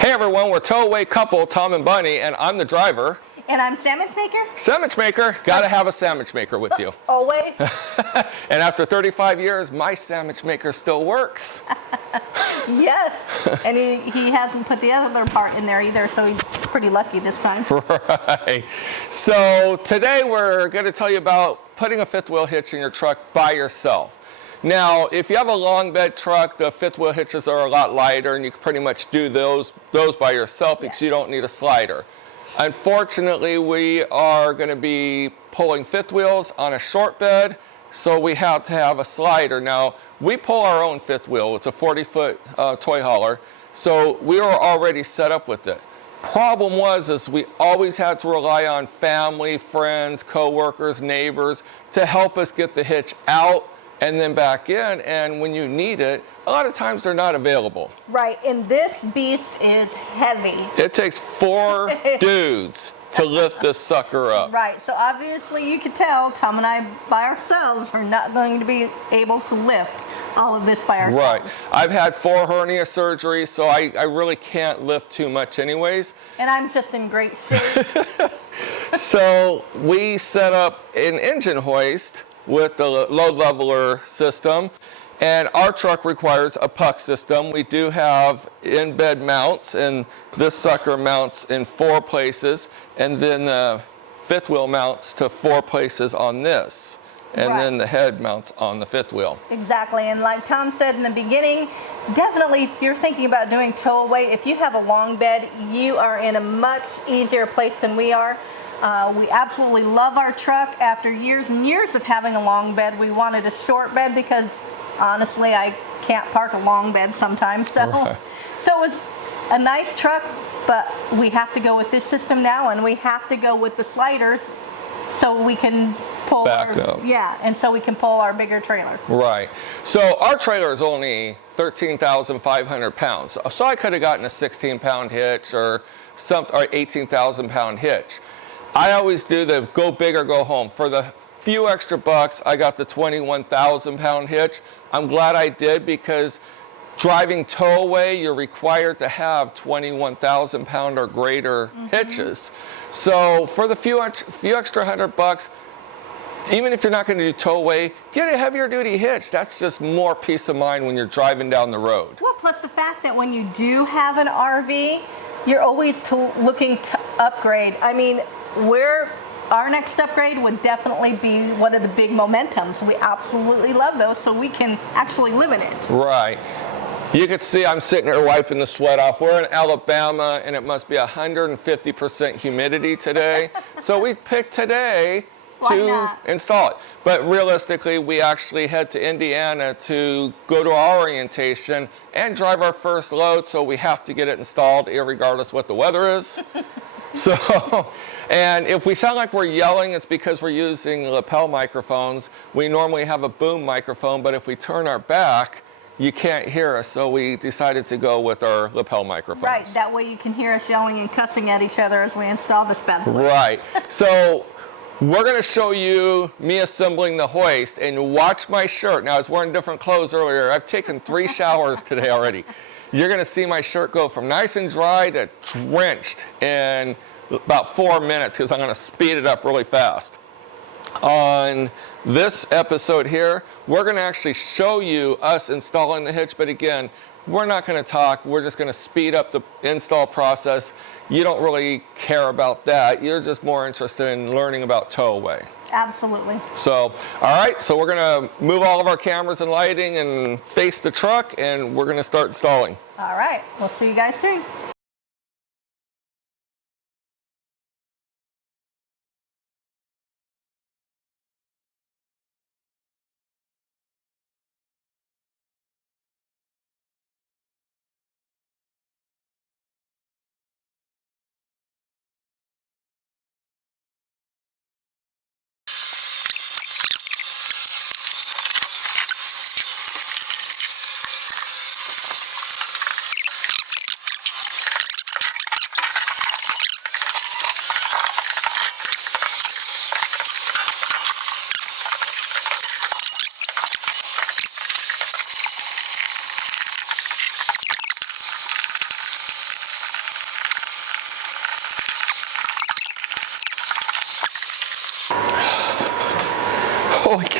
Hey everyone, we're TowawayCouple, Tom and Bunny, and I'm the driver. And I'm sandwich maker. Sandwich maker, gotta have a sandwich maker with you. Always. And after 35 years, my sandwich maker still works. Yes, and he hasn't put the other part in there either, so he's pretty lucky this time. Right. So today we're gonna tell you about putting a fifth wheel hitch in your truck by yourself. Now, if you have a long bed truck, the fifth wheel hitches are a lot lighter and you can pretty much do those by yourself because you don't need a slider. Unfortunately, we are going to be pulling fifth wheels on a short bed, so we have to have a slider. Now, we pull our own fifth wheel. It's a 40-foot toy hauler, so we were already set up with it. Problem was we always had to rely on family, friends, co-workers, neighbors to help us get the hitch out and then back in, and when you need it, a lot of times they're not available. Right, and this beast is heavy. It takes 4 dudes to lift this sucker up. Right, so obviously you could tell Tom and I by ourselves are not going to be able to lift all of this by ourselves. Right, I've had 4 hernia surgeries, so I really can't lift too much anyways. And I'm just in great shape. So we set up an engine hoist with the load leveler system, and our truck requires a puck system. We do have in-bed mounts, and this sucker mounts in 4 places, and then the fifth wheel mounts to 4 places on this, and then the head mounts on the fifth wheel. Exactly, and like Tom said in the beginning, definitely if you're thinking about doing towaway, if you have a long bed, you are in a much easier place than we are. We absolutely love our truck. After years and years of having a long bed, we wanted a short bed because honestly, I can't park a long bed sometimes. So, so it was a nice truck, but we have to go with this system now, and we have to go with the sliders so we can pull and so we can pull our bigger trailer. Right. So our trailer is only 13,500 pounds. So I could have gotten a 16-pound hitch or 18,000-pound hitch. I always do the go big or go home. For the few extra bucks, I got the 21,000-pound hitch. I'm glad I did because driving towaway, you're required to have 21,000-pound or greater hitches. So for the few extra $100, even if you're not going to do towaway, get a heavier duty hitch. That's just more peace of mind when you're driving down the road. Well, plus the fact that when you do have an RV, you're always looking to upgrade. I mean, our next upgrade would definitely be one of the big Momentums. We absolutely love those, so we can actually live in it. Right. You can see I'm sitting here wiping the sweat off. We're in Alabama, and it must be 150% humidity today. So we picked today to install it. But realistically, we actually head to Indiana to go to our orientation and drive our first load, so we have to get it installed irregardless what the weather is. So, and if we sound like we're yelling, it's because we're using lapel microphones. We normally have a boom microphone, but if we turn our back, you can't hear us, so we decided to go with our lapel microphones. Right, that way you can hear us yelling and cussing at each other as we install this bad boy. Right, so we're going to show you me assembling the hoist, and watch my shirt. Now, I was wearing different clothes earlier. I've taken 3 showers today already. You're going to see my shirt go from nice and dry to drenched in about 4 minutes because I'm going to speed it up really fast. On this episode here, we're going to actually show you us installing the hitch, but again, we're not going to talk. We're just going to speed up the install process. You don't really care about that. You're just more interested in learning about towaway. Absolutely. So, all right, so we're going to move all of our cameras and lighting and face the truck, and we're going to start installing. All right, we'll see you guys soon.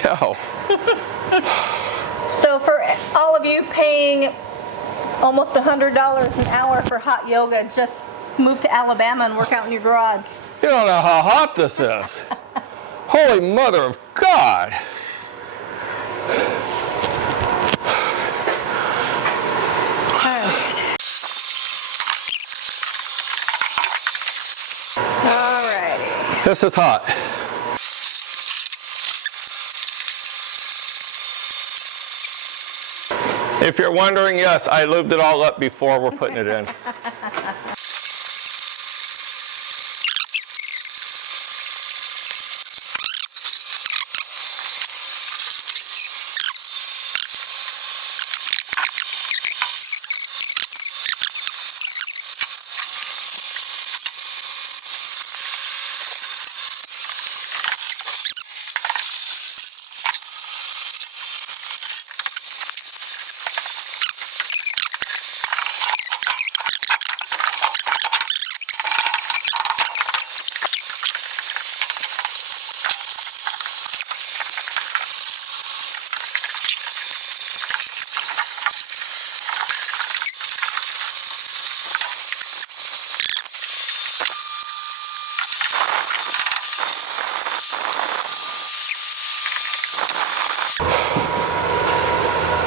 cow. So for all of you paying almost $100 an hour for hot yoga, just move to Alabama and work out in your garage. You don't know how hot this is. Holy mother of God. Alrighty. This is hot. If you're wondering, yes, I lubed it all up before we're putting it in.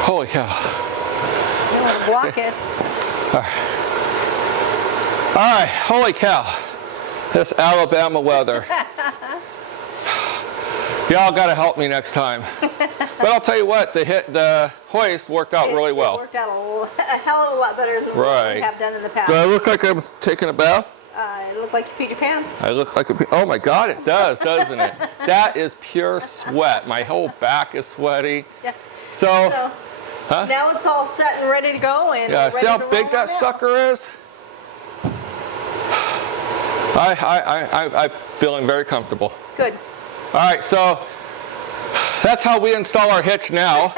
Holy cow. You want to block it. All right, holy cow. This Alabama weather. Y'all got to help me next time. But I'll tell you what, the hoist worked out really well. It worked out a hell of a lot better than what we have done in the past. Do I look like I'm taking a bath? It looked like you peed your pants. I look like oh my God, it does, doesn't it? That is pure sweat. My whole back is sweaty. Yeah. So huh? Now it's all set and ready to go. And yeah, see how big that sucker is? I'm feeling very comfortable. Good. All right, so that's how we install our hitch now.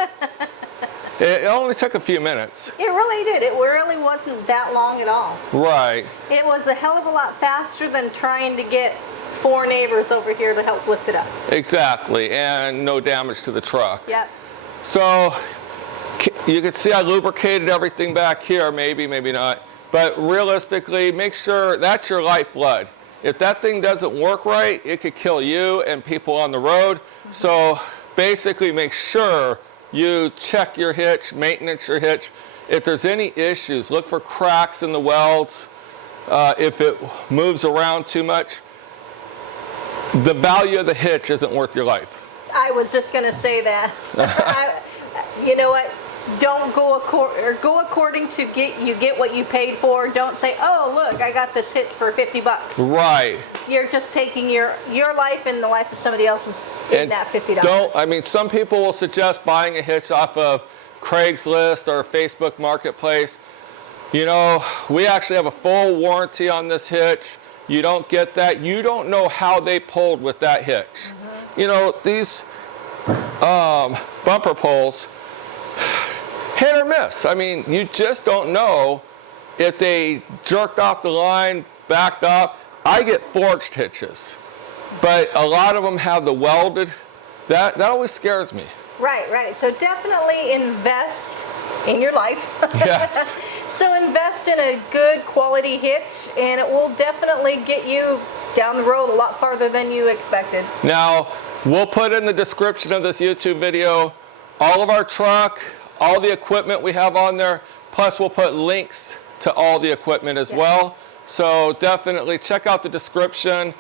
It only took a few minutes. It really did. It really wasn't that long at all. Right. It was a hell of a lot faster than trying to get 4 neighbors over here to help lift it up. Exactly, and no damage to the truck. Yep. So you can see I lubricated everything back here, maybe not. But realistically, make sure that's your lifeblood. If that thing doesn't work right, it could kill you and people on the road. Mm-hmm. So basically make sure you check your hitch, maintenance your hitch. If there's any issues, look for cracks in the welds. If it moves around too much, the value of the hitch isn't worth your life. I was just going to say that. You know what? Don't go according to get what you paid for. Don't say, oh look, I got this hitch for $50. Right. You're just taking your life and the life of somebody else's in that $50. I mean, some people will suggest buying a hitch off of Craigslist or Facebook Marketplace. You know, we actually have a full warranty on this hitch. You don't get that. You don't know how they pulled with that hitch. Mm-hmm. You know, these bumper pulls, hit or miss. I mean, you just don't know if they jerked off the line, backed up. I get forged hitches, but a lot of them have the welded. That always scares me. Right. So definitely invest in your life. Yes. So invest in a good quality hitch, and it will definitely get you down the road a lot farther than you expected. Now, we'll put in the description of this YouTube video all of our truck, all the equipment we have on there, plus we'll put links to all the equipment as well. So definitely check out the description.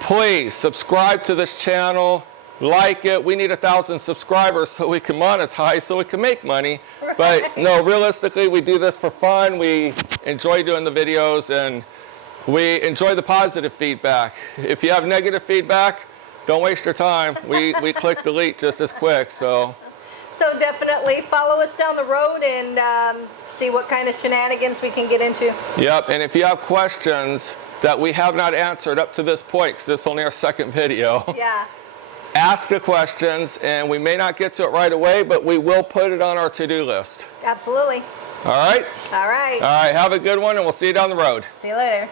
Please subscribe to this channel, like it. We need 1,000 subscribers so we can monetize, so we can make money. Right. But no, realistically, we do this for fun. We enjoy doing the videos, and we enjoy the positive feedback. If you have negative feedback, don't waste your time. We click delete just as quick. So definitely follow us down the road and see what kind of shenanigans we can get into. Yep, and if you have questions that we have not answered up to this point, because this is only our second video, ask the questions, and we may not get to it right away, but we will put it on our to-do list. Absolutely. All right? All right. All right, have a good one, and we'll see you down the road. See you later.